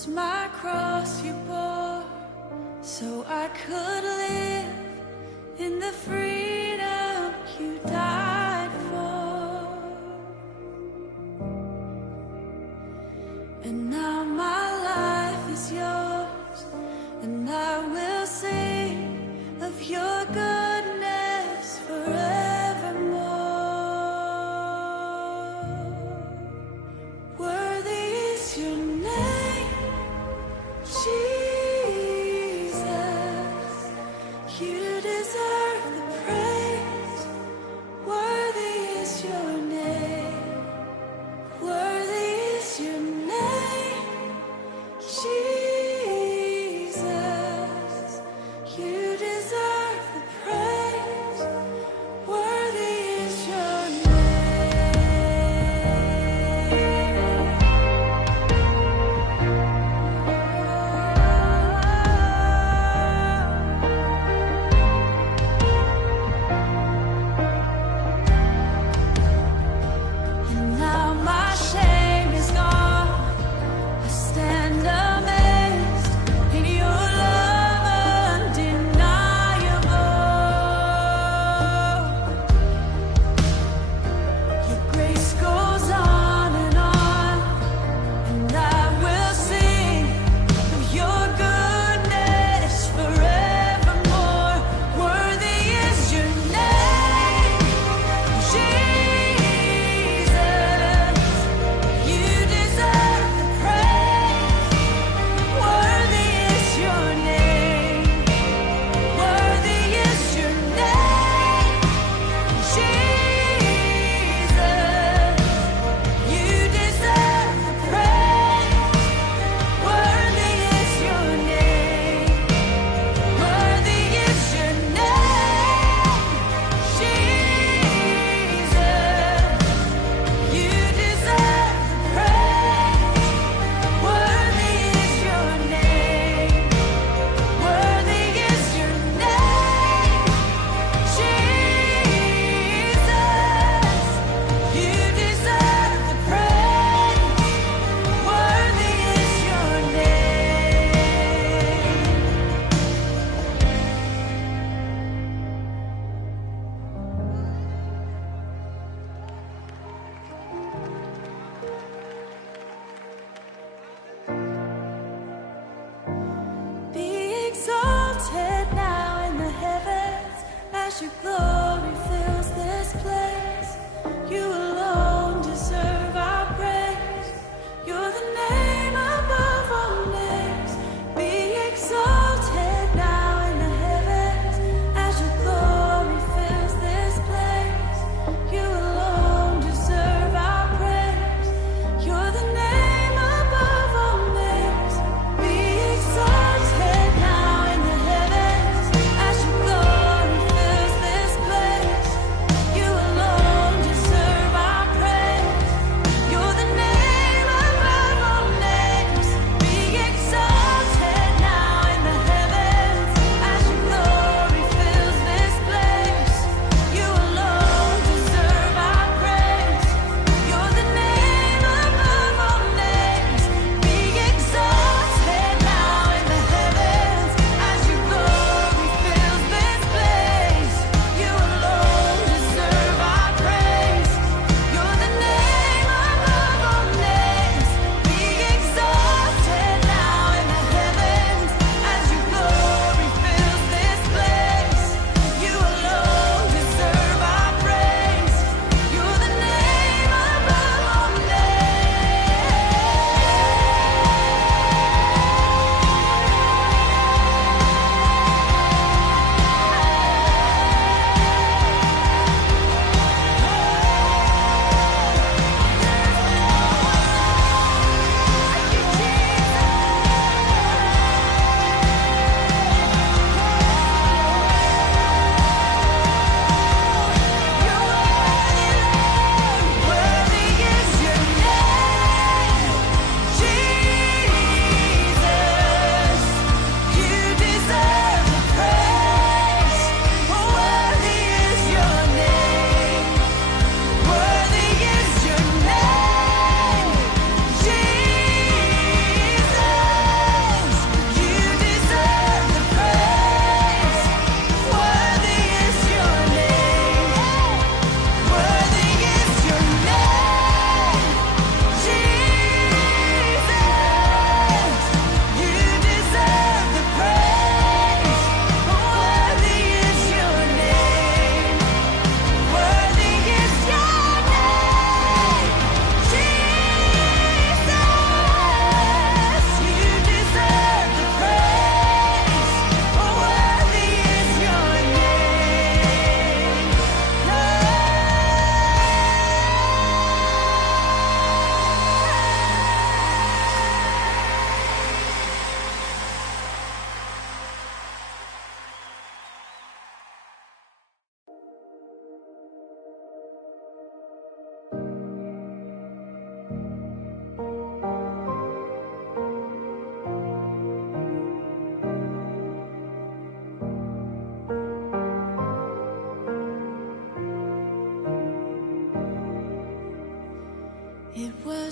was my cross you bore, so I could live in the freedom you died for. And now my life is yours, and I will sing of your goodness forevermore. Worthy is your name, Jesus. You deserve the praise.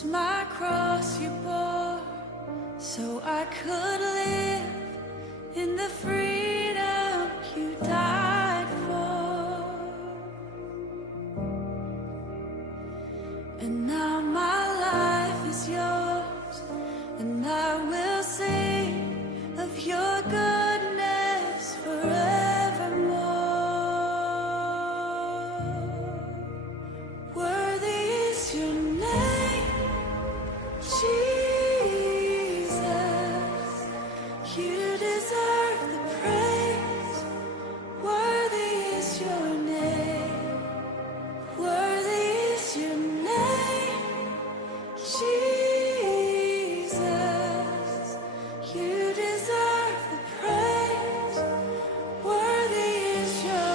was my cross you bore, so I could live in the freedom you died for. And now my life is yours, and I will sing of your goodness forevermore. Worthy is your name, Jesus. You deserve the praise. Worthy is your name. Worthy is your name, Jesus. You deserve the praise. Worthy is your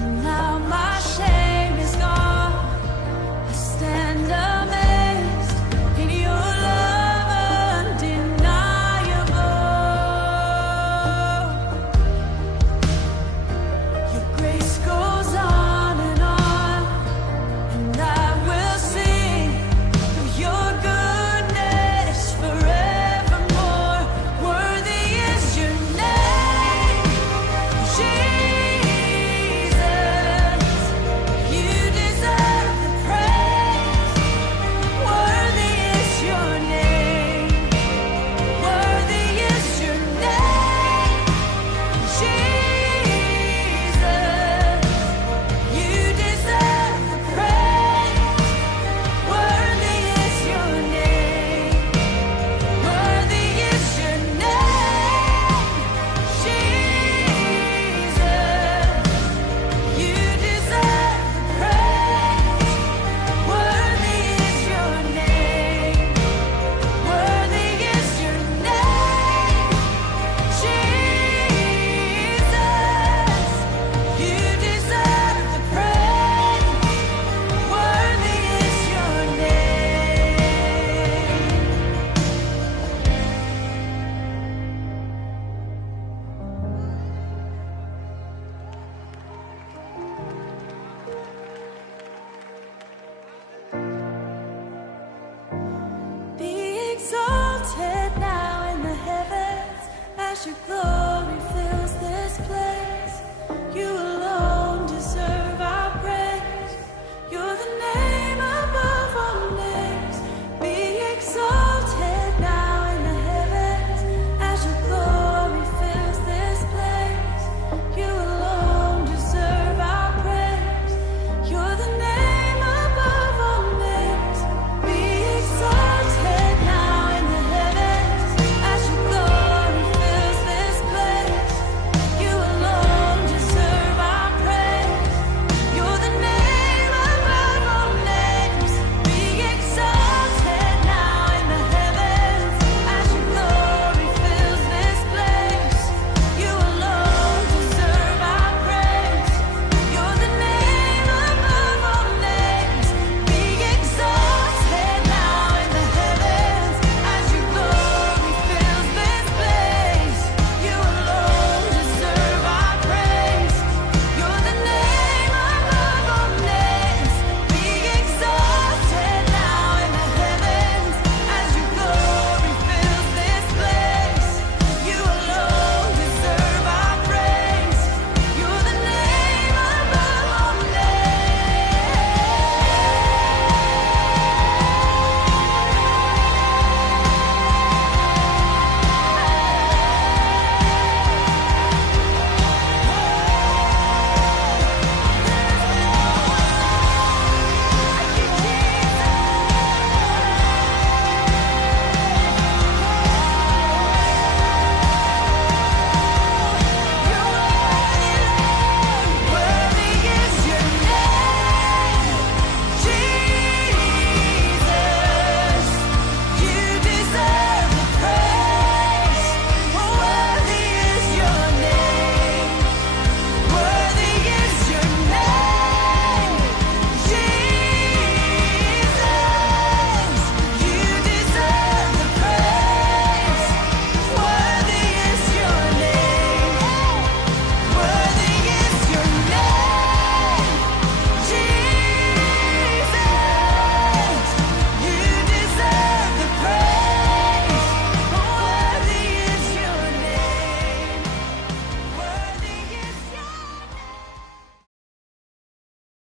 And now my shame is gone. I stand amazed in your love undeniable. Your grace goes on, and I will sing of your goodness forevermore. Worthy is your name, Jesus. You deserve the praise. Worthy is your name. Worthy is your name, Jesus. You deserve the praise. Worthy is your name. Worthy is your name, Jesus. You deserve the praise. Worthy is your name. Worthy is your name, Jesus. You deserve the praise. Worthy is your name. Be exalted now in the heavens as your glory